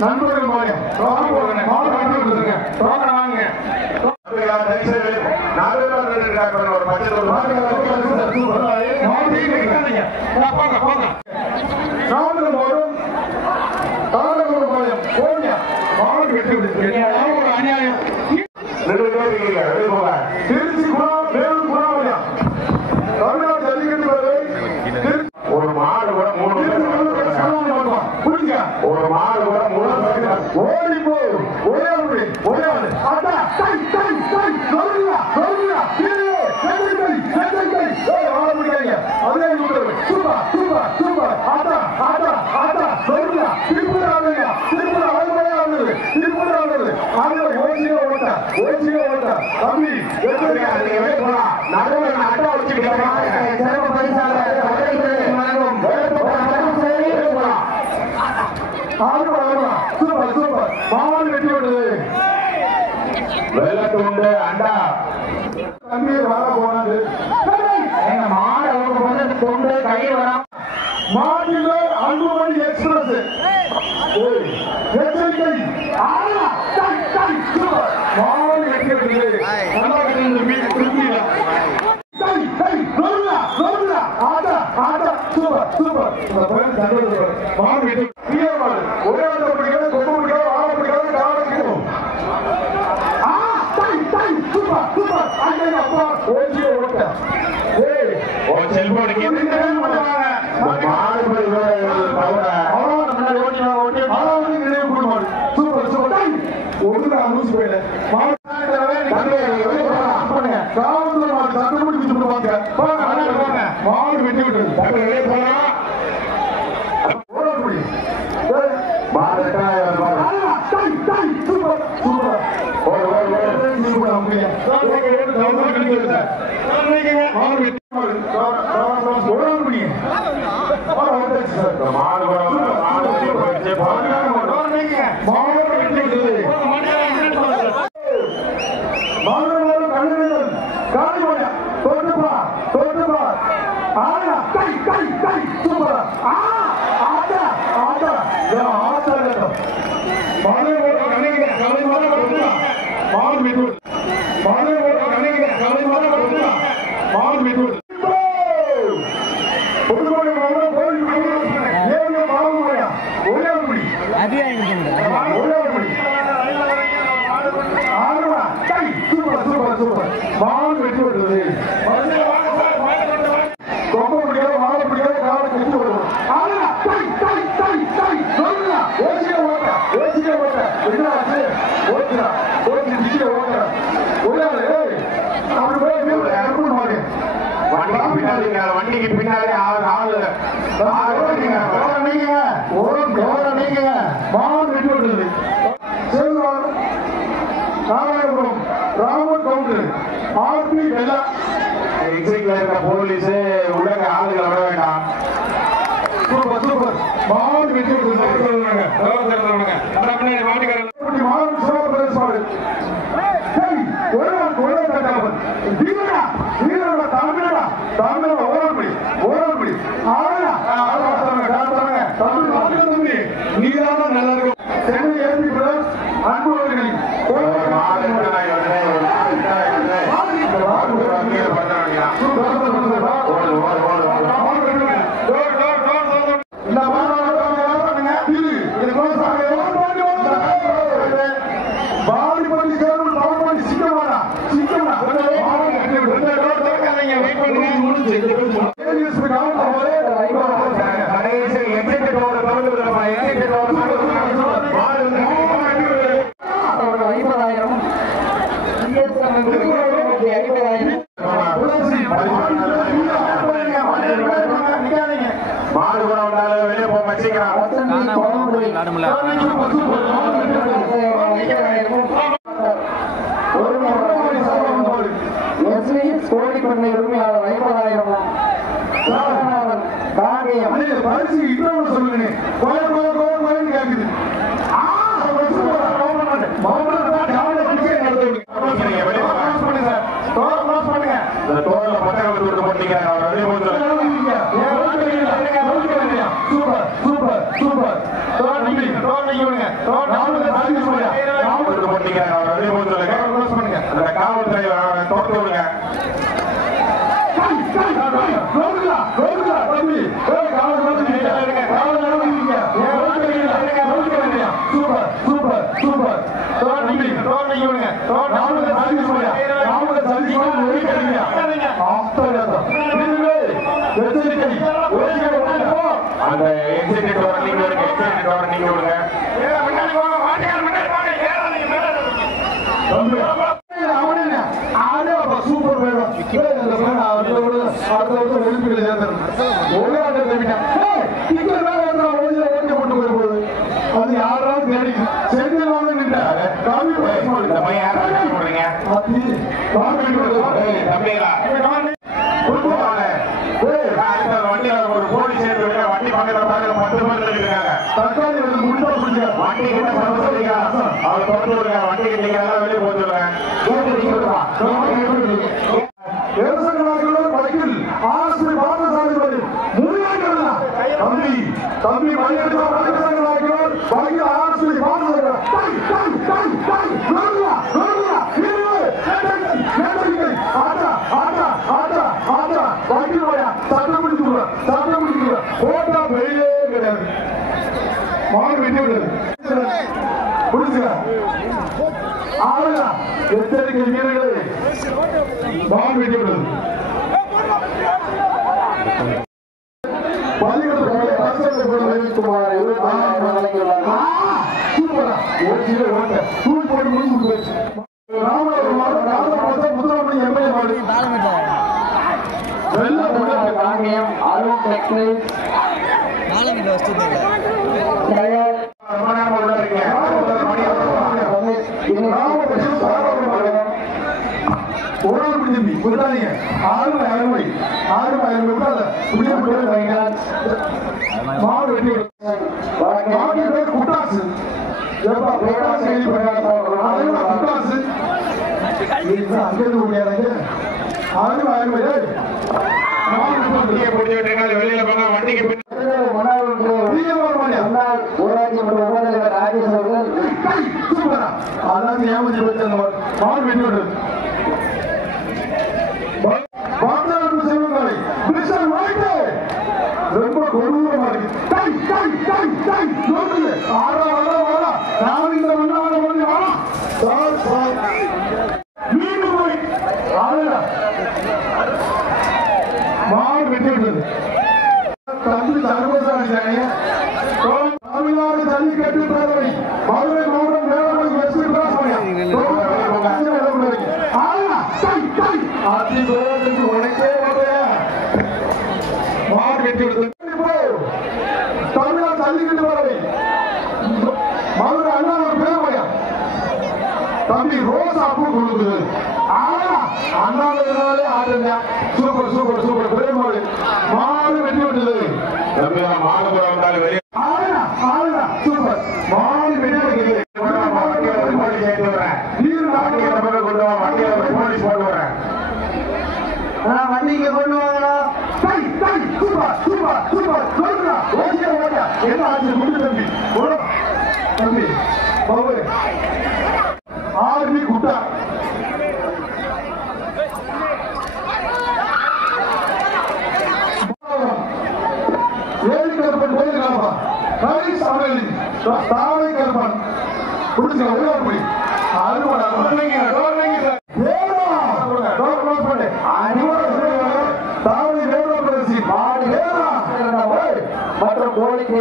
நண்பர்கள் ஒரு மாடு கூட ஒரு மாடு கூட ஓடி போ ஒரே ஒரே வெள்ளத்துண்டு அண்டா தண்ணீர் வர போனது மாடு கொண்டு கை வர மாநில அன்புமணி எக்ஸ்பிரஸ் எச்சரிக்கை மாடு எச்சரிக்கை வண்டிக்கு பின்னாடி போலீஸ் உலக ஆளுகளை விட வேண்டாம். காவல்துறை அந்த எக்ஸிட் டோர் நீங்க விடுங்க, எக்ஸிட் டோர் நீங்க விடுங்க. சூப்பர் அது யாராவது செந்தில் வாங்க நின்றாரு. வண்டியில ஒரு போலி சேர்ந்து வண்டி பக்கத்துல பாருங்க 10 பேர் இருக்காங்க. தக்காளி முன்ன பிடிச்ச வண்டி கிட்ட சொல்லுங்க, அவர் தொடர்ந்து விடுங்க. வண்டிக்கு நீங்க எல்லாம் வெளியே போச்சுருங்க. தம்பி தம்பி போட்டா வெளியே கிடையாது. மாடு வெட்டி விடுறது எச்சரிக்கை வீரர்களே, மாடு வெட்டி விடுறது. வெளியில போங்க வண்டிக்கு ரொம்ப கொடூரமா இருக்கு. மீண்டும் போய் மாடு வெட்டி விட்டது. தம்பி தர்மசாமி தமிழ்நாடு ஜல்லிக்கட்டு பேரவை மதுரை மாவட்டம் வேளாண்மை வெற்றி உனக்கே மாடு வெட்டி விடுது. தமிழ்நாடு ஜல்லிக்கட்டு பேரவை மதுரை அண்ணா ஒரு பேரவையா தம்பி ரோஸ் அப்பு கொடுக்குது. அண்ணாலே ஆடுங்க. சூப்பர் சூப்பர் சூப்பர் பெரிய மாடு மாடு வெட்டி விட்டது. மாடு வெளியே சூப்பர் மாடு வெட்டி விட்டது. வண்டிக்கு கொண்டு வாங்கடா. சூப்பர் சூப்பர் சூப்பர் என்ன ஆச்சு முடிஞ்சு தம்பி தம்பி பாபு ஆர்மி குட்டா ஏழு கருப்பன் கோயில் காப்பா கை சமையல் தாவை கருப்பன் குடிச்சு போய் அறுபடா மற்றும் கோழிக்கு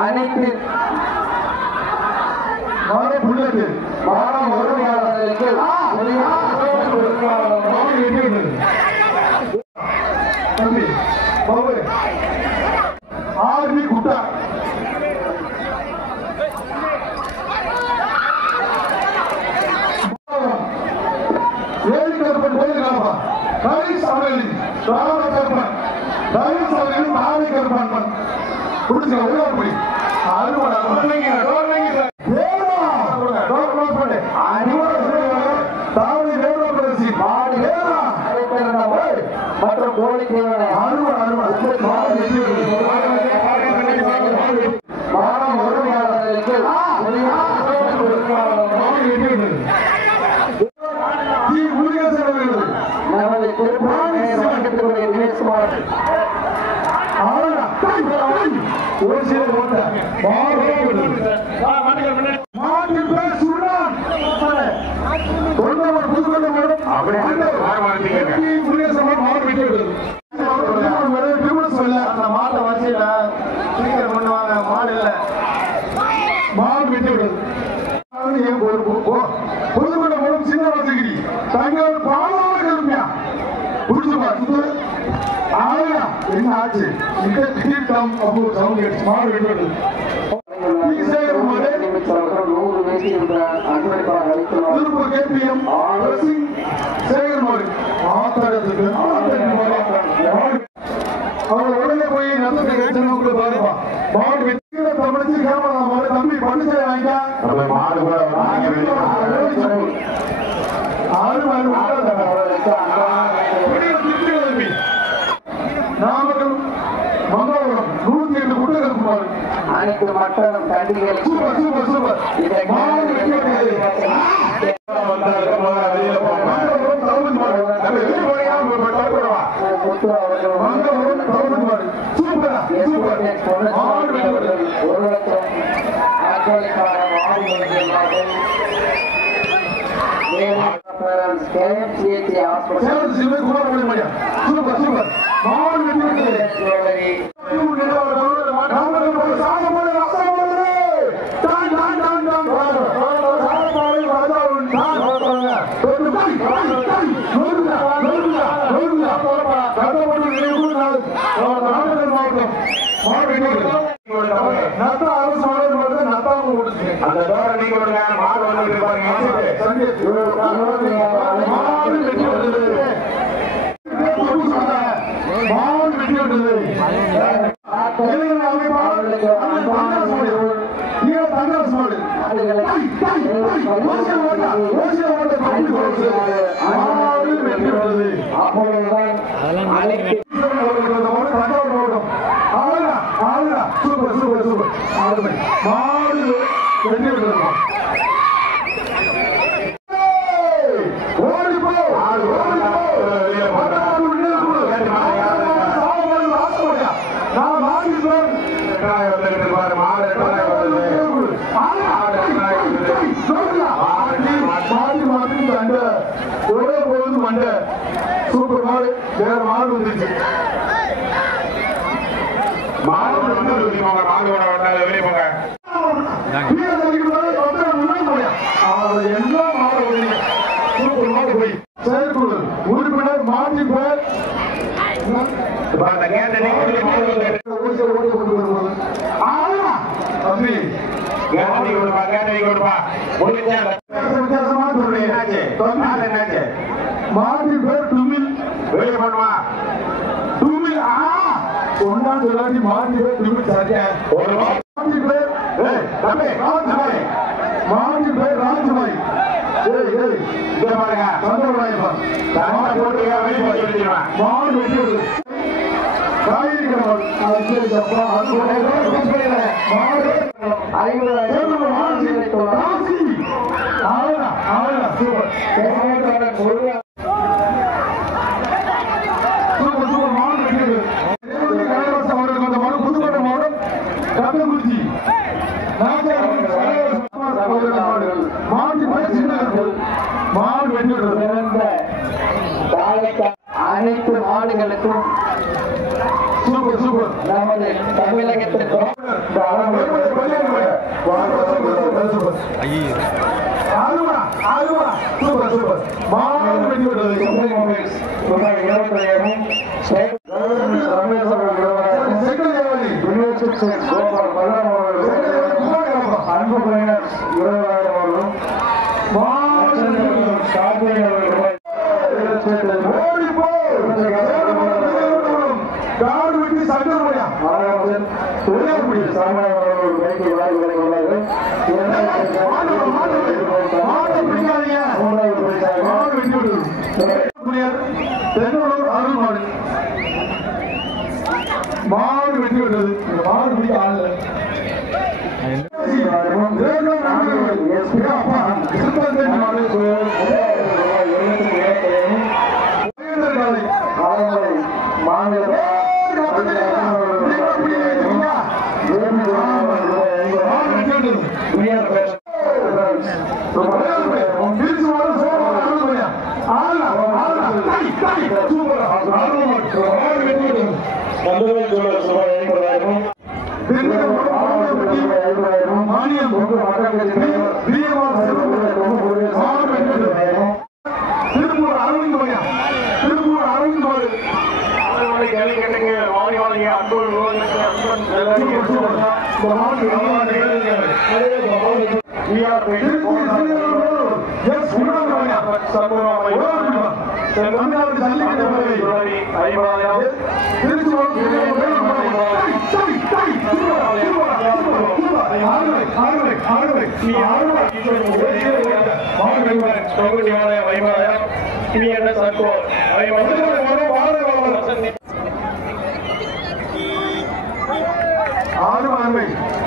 அனைத்து புள்ளட்டு மாணவ உரிமையாளர்களுக்கு ஆர்மி குட்டா ஏழு கருப்பன் கோயில் காப்பா கை சமையல் கருப்பன் கை சமையல் தாவை கருப்பன் குடிச்சு போய் அறுபடா மற்றும் கோழிக்கு மாணவ உரிமையாளர்களுக்கு நமது திருப்பூர் ஓசியில் ஓட்ட மாட்டு பேர் சுடான் தொண்டவர் புதுக்கொண்ட மேடம் முருகேசன் மாடு வெட்டி விடுது அந்த மாட்டை வரிசையில சீக்கிரம் பண்ணுவாங்க மாடு இல்ல மாடு வெட்டி விடுது புதுக்கொண்ட மேடம் சின்ன வசகிரி தங்கள் பாவமாக கருமையா புரிஞ்சுமா என்ன ஆச்சு மாடு வெட்டி விடுது அவங்க உடனே போய் தம்பி பண்ணி நாமக்கல் மங்களபுரம் 108 குட்டர்கள் அனைத்து மக்களும் கண்டிகளை சூப்பர் மாடு வேற மாடு வந்துச்சு உறுப்பினர் மாற்றி பேர் மாற்றி பேர் டுமில் வெளியே பண்ணுவா டுமில் ஒன்னா சொல்லாட்டி மாற்றி பேர் டுமில் சரியா மாற்றி பேர் மாற்றி பேர் ராஜ்மாய் அனைத்து மாடுகளுக்கும் சூப்பர் சூப்பர் நமது தமிழகத்திற்கு மாடு வெட்டி விட்டது மாடு பிடிக்க ஆள் மாநில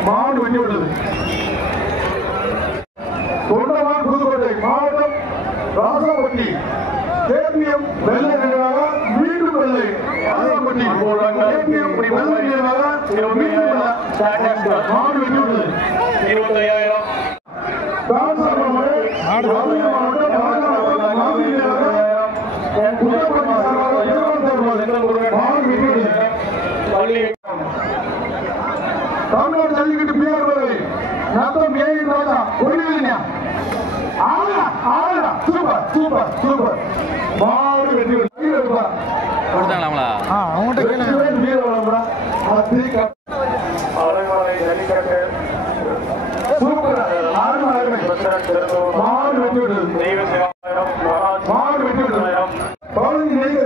மாவட்டம் வெற்றி விட்டது. தொண்டமான் புதுக்கோட்டை மாவட்டம் ராசாப்பட்டி கேபிஎம் வெள்ளை நினைவாக மீண்டும் வெள்ளை ராசாப்பட்டி கேபிஎம் வெள்ளை நினைவாக மீண்டும் மாவட்டம் வெற்றி விட்டது. 25,000 தமிழ்நாடு ஜல்லிக்கட்டு பிஆர் நத்தம் ஏன் ராஜா ஒளிவில்லையா சூப்பர் சூப்பர் சூப்பர் மாடு வெற்றி கொடுத்தாங்களாங்களா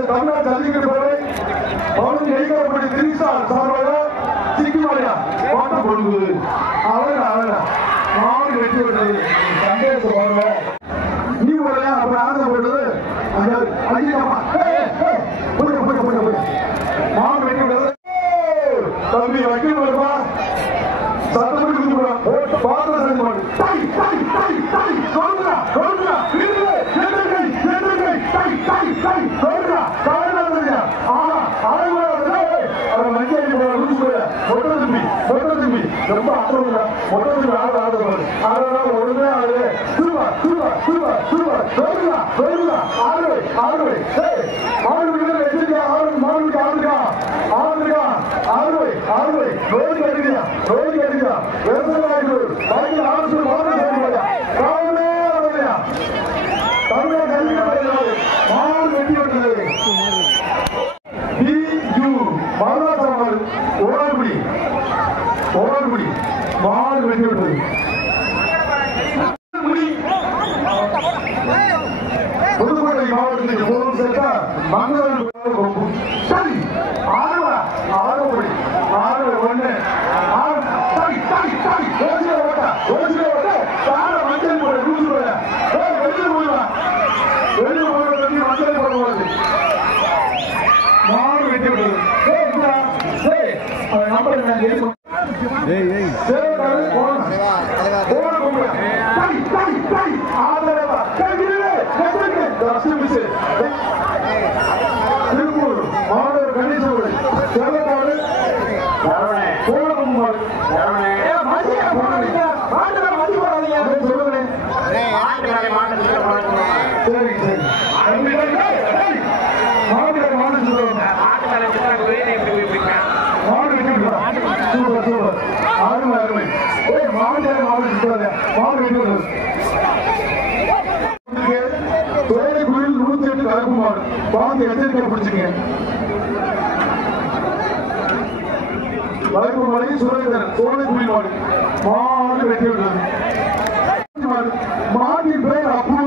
தமிழ்நாடு ஜல்லிக்கட்டு பவுனி நெய்கப்படி திரிசா சார்பாக சிக்கிமாரியா பாட்டம் கொடுக்குது. அவன் மாடு வெற்றி விட்டது. சந்தேகத்தை பாருங்க. நீ போடலையா அப்ப ஆசைப்பட்டது மாடு வெற்றி விட்டது. தம்பி வக்கீல் வருவா சட்டப்படி பாத்திரம் செஞ்சு மாடு ரொம்ப ஒழுங்கு ஆடு மாடு வெட்டி விட்டது. புதுக்கோட்டை மாவட்டத்துக்கு போகும் சேர்த்தா மங்களம் சரி ஆறுபடி 6-1 மஞ்சள் போட வெளியே போடுவா வெளியே போடுறது மஞ்சள் போடுவாரு. மாடு வெட்டி விட்டது. நம்பர் திருப்பூர் மாவட்ட கணேசன் சேலக்காடு கோலகுமார் சரி சரி மாவட்ட மாவட்ட சூப்பர் சூப்பர் அருமை அருமை மாவட்ட மாவட்ட கோயிலுக்குள் 108 கலப்பு மாடு பார்த்து எச்சரிக்கை பிடிச்சிங்க. கலப்பு மலை சுரேந்தர் கோயிலுக்குள் மாடு மாடு வெட்டி விடுறது. மாட்டின் பேர் அப்பு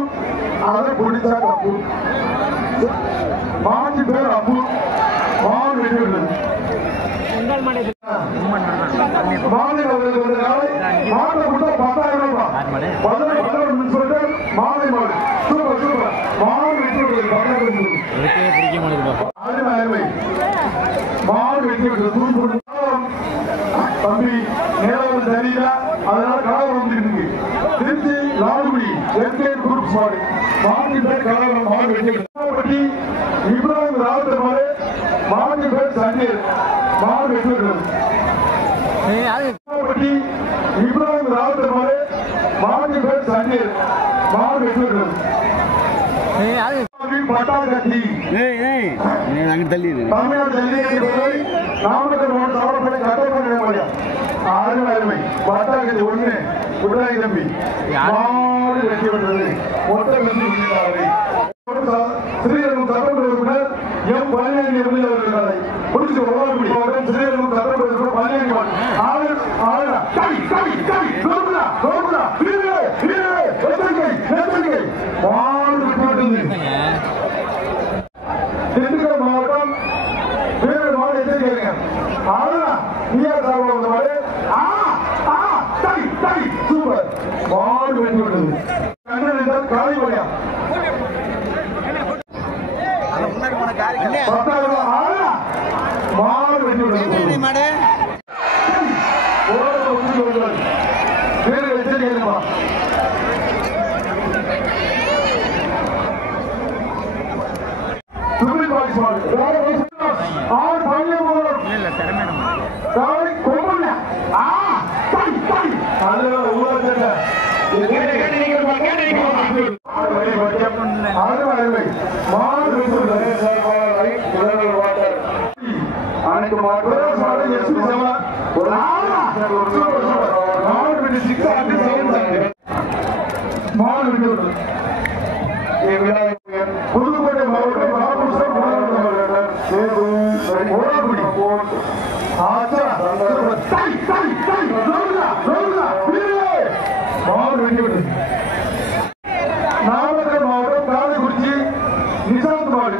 அதை பிடிச்சா தப்பு. மாட்டின் பேர் அப்பு மாடு வெட்டி விடுறது. மாலை மாட்டை கொடுத்தா 10,000 ரூபாய் 11 சொல்லிட்டு மாலை மாடு சூப்பர் சூப்பர் மாடு வெட்டி விடுறது. அருமை மாடு வெட்டி விடுறது. தம்பி நேரம் சரியில்ல அதனால கலவரம் வந்துட்டு இருக்கு. திருச்சி லால்குடி எம்கேஎன் குரூப்ஸ் மாடு மாட்டின் பேர் கலவரம் மாடு வெட்டி விடுறது. இப்ராஹிம் ராவுத்தர் மாடு மாட்டின் பேர் சண்டீர் மாடு வெட்டி விடுறது. இப்ராஹிம் ராவுத்தர் மாடு மாட்டின் பேர் சண்டீர் மாடு வெற்றி பெற்றது. பட்டாக்கத்தி தமிழ்நாடு ஜல்லிக்கட்டு நாமக்கல் மாவட்ட சவரப்பள்ளி கட்டப்பள்ளி அருமை பட்டாக்கத்தி ஒண்ணு விடுதலை தம்பி மாடு வெற்றி பெற்றது. மொத்த வெற்றி ஸ்ரீரங்கம் சட்டமன்ற உறுப்பினர் எம் பழனியாண்டி எம்எல்ஏ அவர்கள் முடிச்சு ஸ்ரீரங்கம் சட்டமன்ற உறுப்பினர் பழனியாண்டி மாடு வெற்றி பெற்றது. திண்டுக்கல் மாவட்டம் வேறு மாடு எச்சரிக்கை சூப்பர் மாடு வெற்றி பெற்றது. கண்ணன் காலை மலையா மாடு வெற்றி பெற்றது. வேறு எச்சரிக்கை புதுக்கோட்டை மாவட்டம் நாமக்கல் மாவட்டம் காரைக்குறிச்சி நிசாந்த் மாடு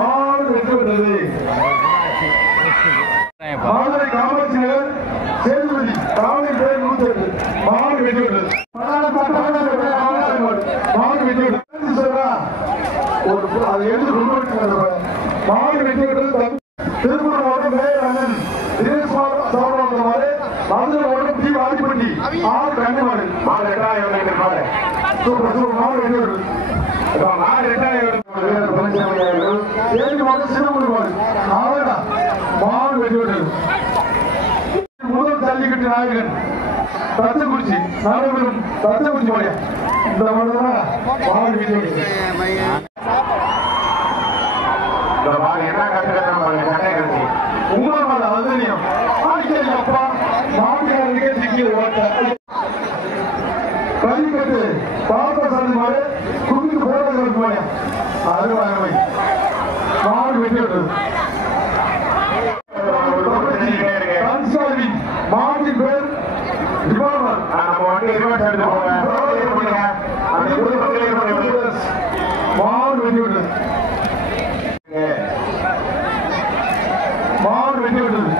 மாடு வெற்றி பெற்றது. மாலை காமாட்சி நகர் சேதுபதி காவலி பேர் 108 மாடு வெற்றி பெற்றது. மாடு வெற்றி பெற்றது சொல்றா அதை எடுத்து மாடு வெற்றி பெற்றது. திருப்பூர் மாவட்டம் மேயர் அண்ணன் தினேஷ் சவரவந்த மாடு மதுரை மாவட்டம் டி வாடிப்பட்டி ஆறு கண்ணு மாடு மாடு மாடு சூப்பர் சூப்பர் மாடு வெற்றி பெற்றது. ஏழு மாவட்டம் சிவமுடி மாடு ஆவடா மாடு வெற்றி பெற்றது. முதல் ஜல்லிக்கட்டு நாயகன் தச்சக்குறிச்சி நாகபுரம் தச்சக்குறிச்சி மாடியா இந்த மாடுதான் மாடு வெற்றி பெற்றது. உங்களை மாடு அதுலயும் அப்பா மாட்டுக்காரனுக்கே சிக்கி ஓட்ட கல்விக்கட்டு பாப்பசாமி மாடு குடிக்கு போடுறது மாடியா அருமை மாடு வெற்றி பெற்றது. மாவட்டின் பேர் மாடு வெற்றி பெற்றது. மாடு வெற்றி பெற்றது.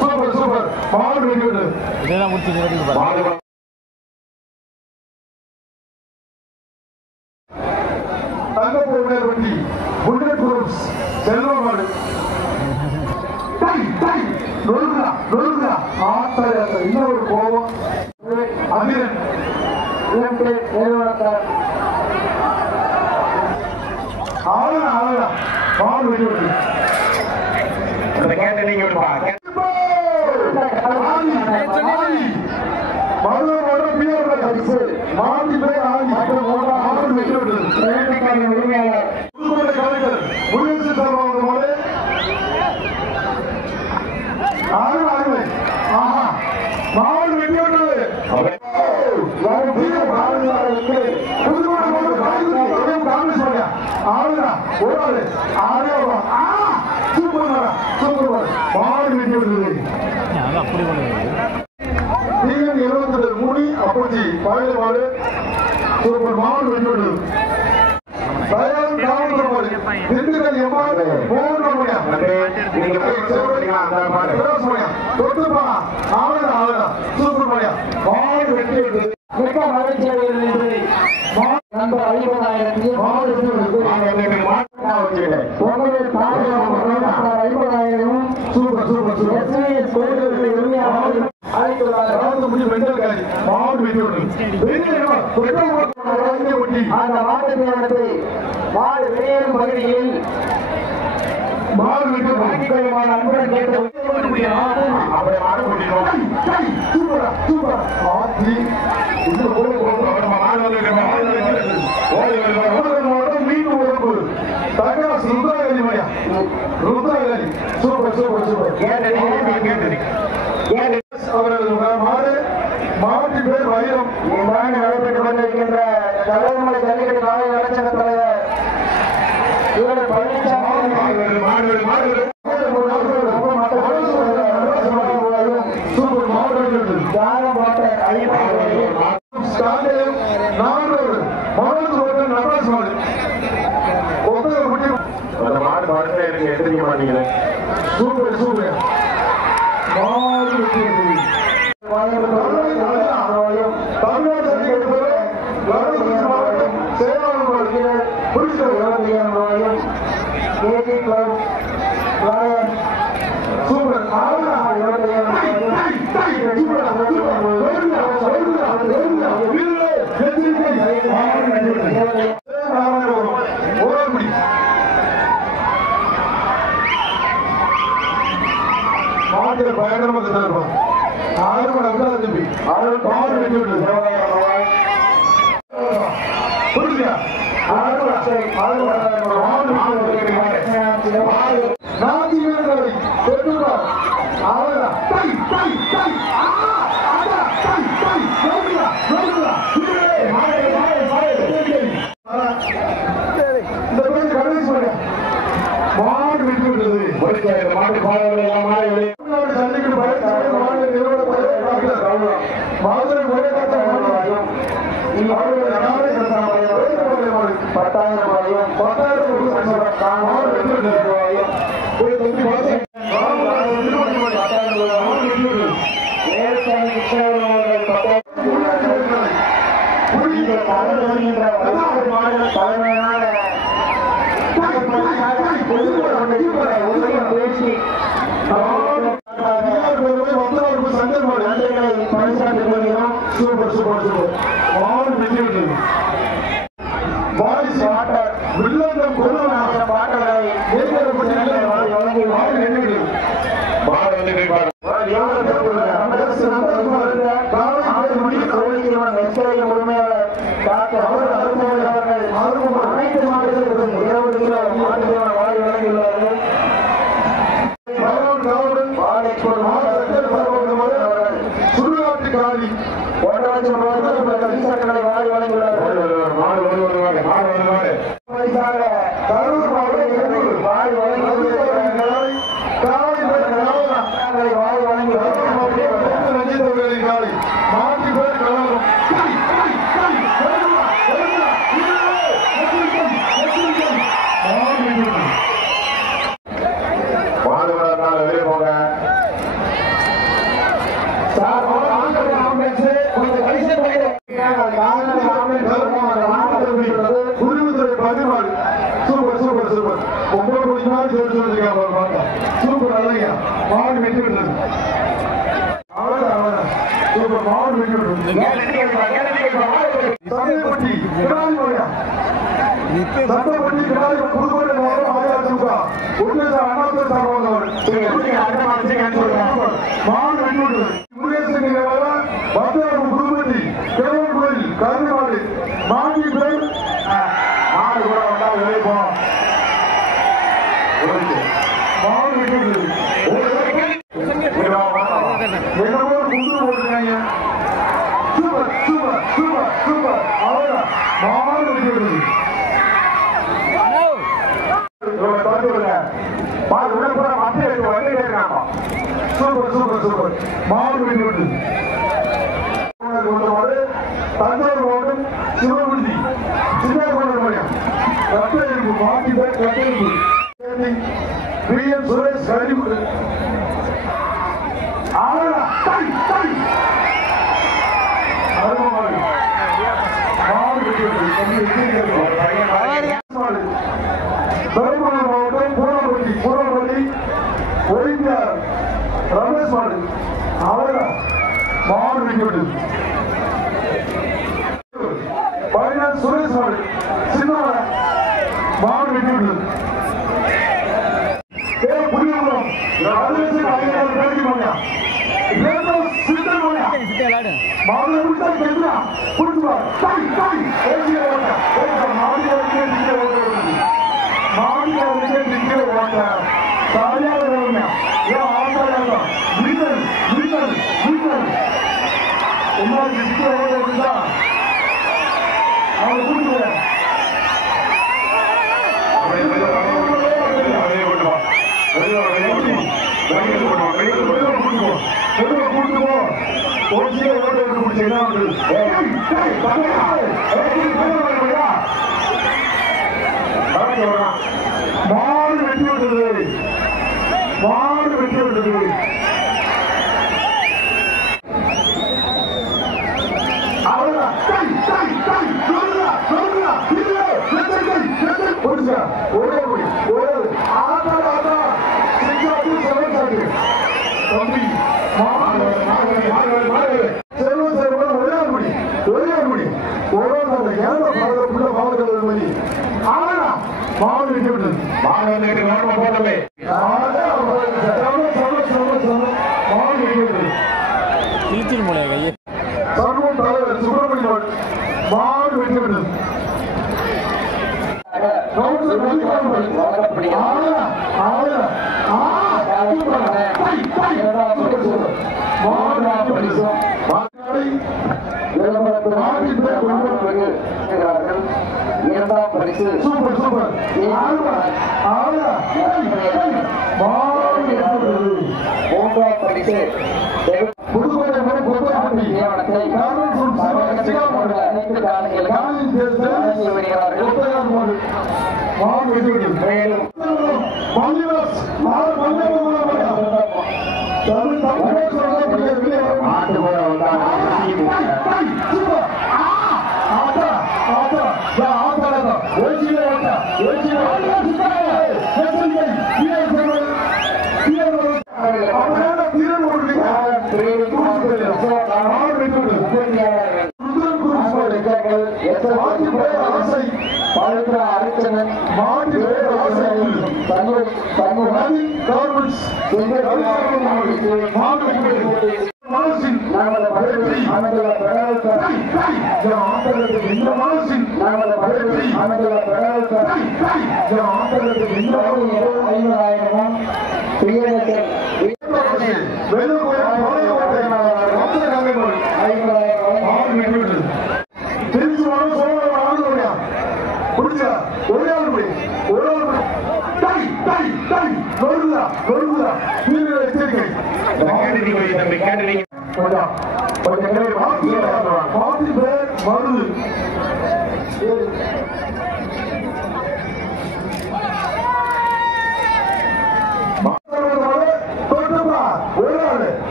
சூப்பர் சூப்பர் மாடு வெற்றி பெற்றது. தங்கப்பூர் வண்டி புல்லட் குரூப்ஸ் செல்வ மாடு இன்னொரு கோபம் அதிரன் மாடு வெற்றி பெற்றது. மதுரை மாவட்டம் மாவட்டி பேர் மாடு வெற்றி பெற்றது. புதுக்கோட்டை கலைஞர் முயற்சி தருவாங்க போது அருமை மாடு வெற்றி பெற்றது. புதுக்கோட்டை மாவட்டம் காங்கிரஸ் ஆளுநர் ஒரு ஆளு ஆறு சூப்பர் சூப்பர் மாடு வெட்டி விடுறது அப்படி நீங்கள் 22 மூணி அப்போச்சி பழைய மாடு சூப்பர் மாடு வெட்டி விடுறது திண்டுக்கல் எவ்வாறு தொட்டுப்பா ஆளுடா சூப்பர் மாடியா மாடு வெட்டி விடுறது மிக மகிழ்ச்சியாக நண்பர் 50,000 மாடு வெட்டி விடுறது சூப்பர் சூப்பர் அந்த மாவட்டத்தை மாடு வெளியேறும் பகுதியில் மாடு விட்டு வாங்கிக் கொள்ளுமான அன்புடன் கேட்டு மீன் உறப்பு தகராசு ருத்ராகரி சூப்பர் சூப்பர் சூப்பர் அவரது மாடு மாவட்டின் பேர் வைரம் நடைபெற்றுக் கொண்டிருக்கின்ற கலைமலை ஜல்லிக்கட்டு நாளை நலச்சங்க தலைவர் இவர் பழனிசாமி சூப்பர் மாவட்ட தியானம் வாட்டர் சூப்பர் சூப்பர் பயங்கரமாக இருப்பான் 6 மணி நேரம் தம்பி 6 பால் வெட்டி விட்டு புரியுதா 6 நாத்தி வீரர்களை பெற்றுள்ளா ஆளா டை டை டை ஆடா டை டை நோடுடா நோடுடா இந்த பேர் கடைசி சொல்ல மாடு வெட்டி விட்டது மாடு பாலவரை எல்லாம் மாடு ஜல்லிக்கட்டு பயன் மாடு நிறுவன மாதிரி ஒரே காட்சி சூப்பர் சூப்பர் சூப்பர் மாடு வெட்டி விட்டது பாய்ஸ் வாட்டர் வில்லங்கம் கொள்ளுவாங்க பாட்டரை ஏற்படுத்தி மாடு வெட்டி விட்டது மாடு வந்து உரிமையாளர் டாக்டர் அனைத்து மாடுகளுக்கும் 20 கிலோ மாடு வழங்கியுள்ளார்கள் சுடுகாட்டு காலி 1 லட்சம் ரூபாய் வாரி வழங்கியுள்ளார்கள் கரூர் மாவட்டம் வாரி வழங்கியுள்ளார்கள் மாற்றி பேர் கலவரம் சூப்பர் சூப்பர் சூப்பர் 9 மணி நேரம் சூப்பர் அழகா மாடு வெட்டி விடுறது சூப்பர் மாடு வெட்டி விடுறது சந்தைப்பட்டி புதுக்கோட்டை மாடு வெட்டி விடுறது புதுப்பட்டி கிழவன் கோயில் கருமாடு மாடி பேர் மாடு கூட வந்தா வெளியே போனோம் மாடு வெட்டி விடுறது என்னமோ குண்டு போட்டுருக்காங்க சூப்பர் சூப்பர் சூப்பர் சூப்பர் அவ்வளோ மாடு வெட்டி விடுறது மாடு விழுப்புற மத்திய வந்துட்டே இருக்காங்க. Super super super. மாடு வெட்டி விட்டு தஞ்சாவூர் மாவட்டம் சிவகுருதி சின்னார்பாளையம் கட்டெழுப்பு மாட்டி பேர் கட்டெழுப்பு பிஎன் சுரேஷ் கழிவு பெரம்பலூர் மாவட்டம் பூரம்பள்ளி ஒலிம்பியார் ரமேஷ் மாடு அவர மாடு வெட்டி பதினாறு சுரேஷ் மாடு சின்னவர மாடு வெட்டி விட்டது. புரியலாம் மாடு விட்டா கேட்கலாம் புரிஞ்சுவா மாநில நிற்கிற ஓட்ட சரியாக ஏன் ஆட்டாளா வீரர் வீரர் வீரர் எல்லாரும் நிற்கிற ஓட்ட அவங்க கூட்டுவாங்க. மாடு வெட்டி விட்டது. மாடு வெட்டி விட்டது. சர்வம் தலைவர் சுப்பிரமணியன் மாடு வெட்டி விட்டது. இரண்டாம் பரிசு சூப்பர் சூப்பர். மூன்றாம் பரிசு புதுக்கோட்டை நியமனத்தை அனைத்து காலையில் வருகிறார்கள். மேலும் அர்ச்சனன் மாவட்ட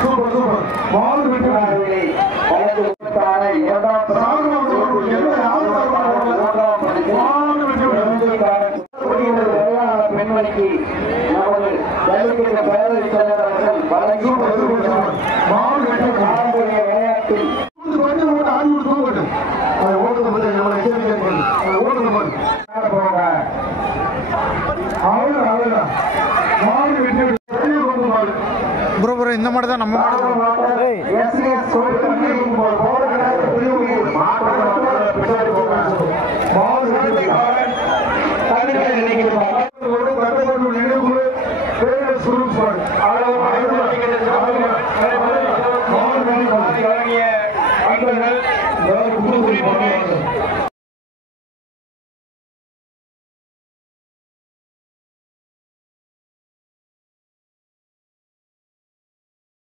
சூப்பர் சூப்பர் மாடு வெற்றி பெண்மணிக்கு நமது ஜல்லிக்கட்டு பேரவை செயலாளர்கள் வழங்கி மாடு வெற்றி விளையாட்டில் ப்ரோ ப்ரோ இந்த மாடு தான் நம்ம மாடு. நினைக்கிறேன்